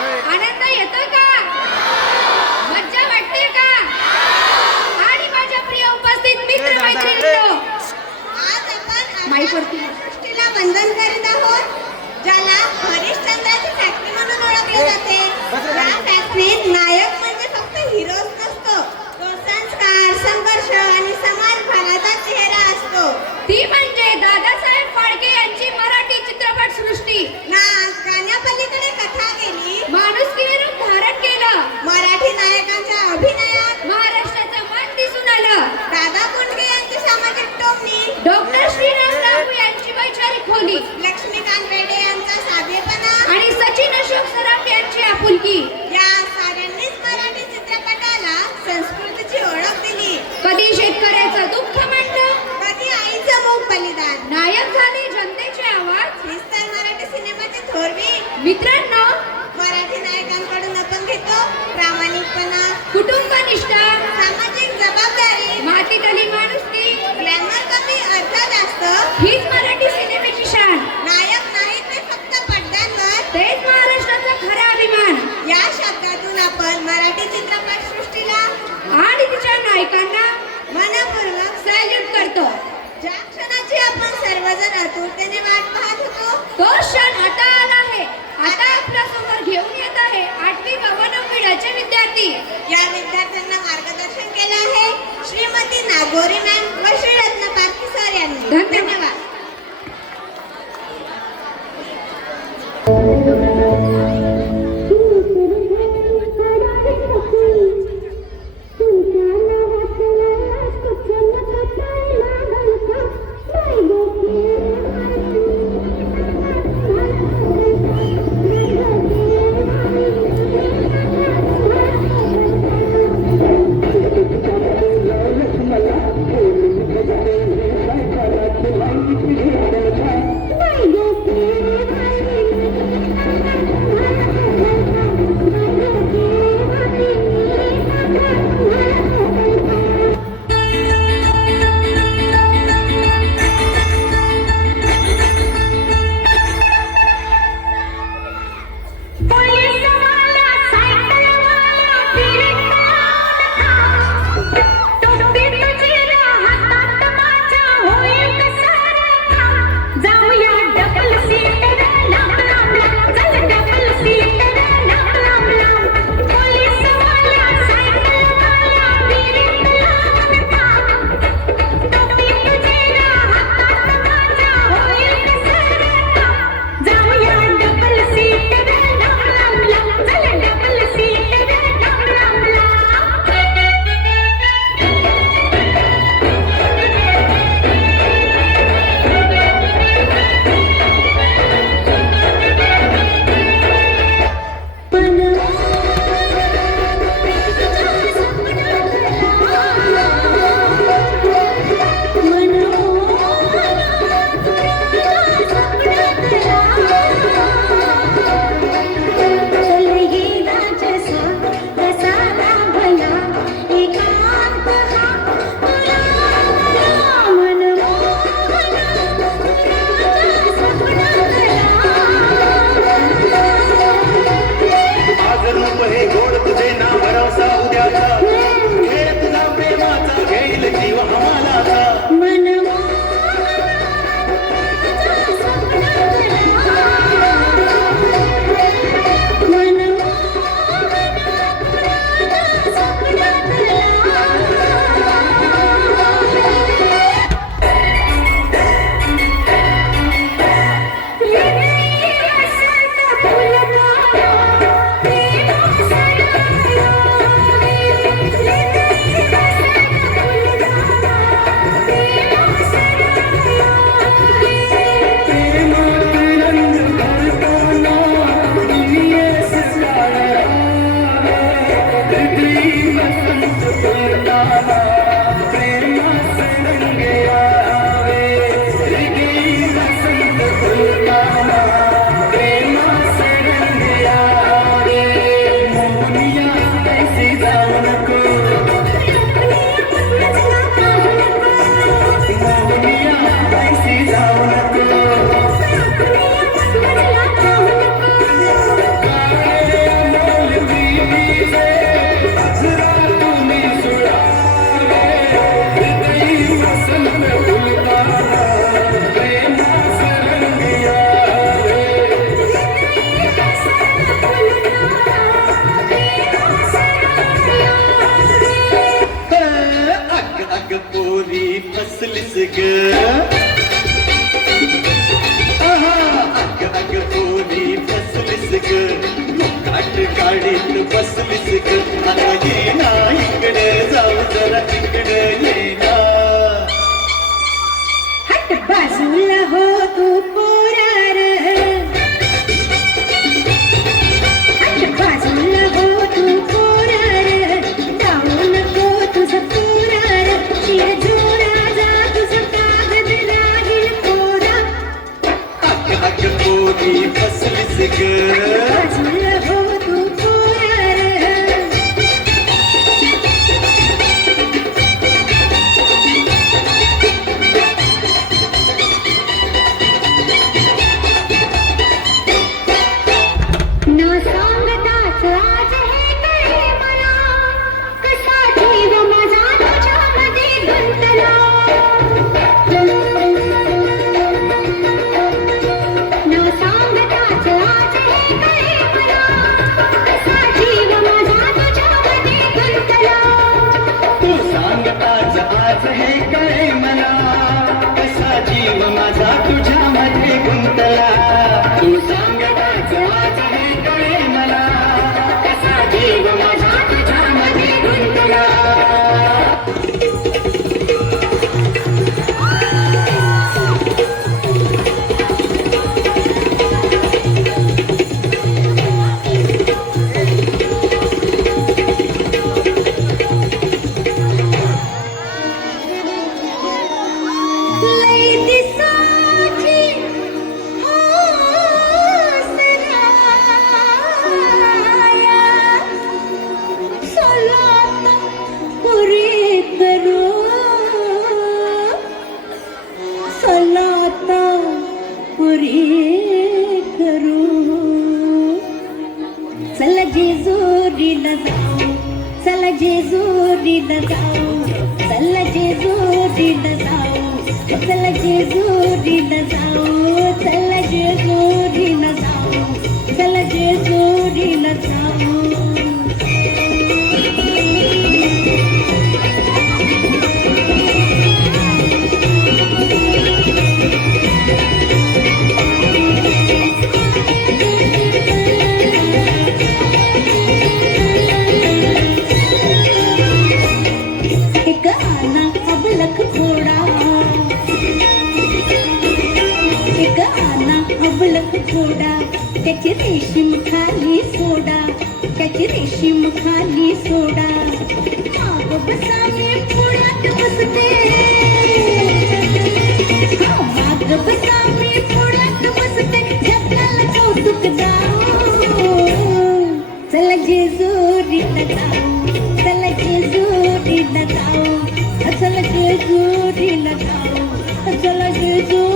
आनंद येतो का? मज्जा वाटते का? आणि माझ्या प्रिय उपस्थित मित्र मैत्रिणींनो, आज आपण माईवरती सृष्टीला वंदन करीत आहोत, ज्याला हरिश्चंद्राची फॅक्टरी म्हणून ओळखले जाते. या फॅक्टरीत नायक म्हणजे फक्त हिरोच नसतो, तो संस्कार, संघर्ष आणि समाजभाराचा चेहरा असतो. ती म्हणजे दादासाहेब फाळके यांची मराठी चित्रपट सृष्टी. गाण्यापलीकडे कथा गेली, माणुसकीने रूप धारण केलं. मराठी नायकांच्या अभिनयात महाराष्ट्राचं मन दिसून आलं. दादा कोंडके यांची सामाजिक टोमणी, डॉक्टर श्रीराम लागू यांची वैचारिक खोली लक्ष्मीकांत बेर्डे यांचा साधेपणा आणि सचिन अशोक सराफ यांची आपुलकी या साऱ्यांनीच मराठी चित्रपटाला संस्कृतीची ओळख दिली. कधी शेतकऱ्याचं दुःख मांडलं, कधी आईचं मूक बलिदान. नायक झाले जनतेचे आवाज. हीच तर मराठी सिनेमाची थोरवी. मित्रांनो, मराठी नायकांकडून आपण घेतो प्रामाणिकपणा, कुटुंबनिष्ठा, सामाजिक जबाबदारी, मातीतली माणुसकी, ग्लॅमर कमी अर्थ जास्त. हीच मराठी सिनेमेची शान. नायक नाही ते फक्त पडद्यांवर. तेच महाराष्ट्राचा खरा अभिमान. या शब्दातून आपण मराठी चित्रपट सृष्टीला आणि तिच्या नायकांना मनपूर्वक सॅल्यूट करतो. ज्या क्षणाची आपण सर्वजण आतुरतेने वाट पाहत होतो, तो क्षण आता आला आहे. आता आपल्या समोर घेऊन येत आहे 8वी व 9वी पिढीचे विद्यार्थी. या विद्यार्थ्यांना मार्गदर्शन केलं आहे श्रीमती नागोरी मॅम व श्री रत्न पारखी सर यांनी. धन्यवाद. जेजुरीला जाऊ चला जेजुरीला जाऊ चला जेजुरीला जाऊ चला जेजुरीला जाऊ चला जेजुरीला जाऊ चला जेजुरीला जाऊ गाना अबलख थोड़ा गाना अबलख थोड़ा त्याची रेशीम खाली सोडा त्याची रेशीम खाली सोडा माग बसा मी पुढ्यात बसते माग बसा मी पुढ्यात बसते जगाला कौतुक दाऊ चला जेजुरीला जाऊ चला जेजुरीला जाऊ चला जेजुरीला जाऊ चला जेजुरीला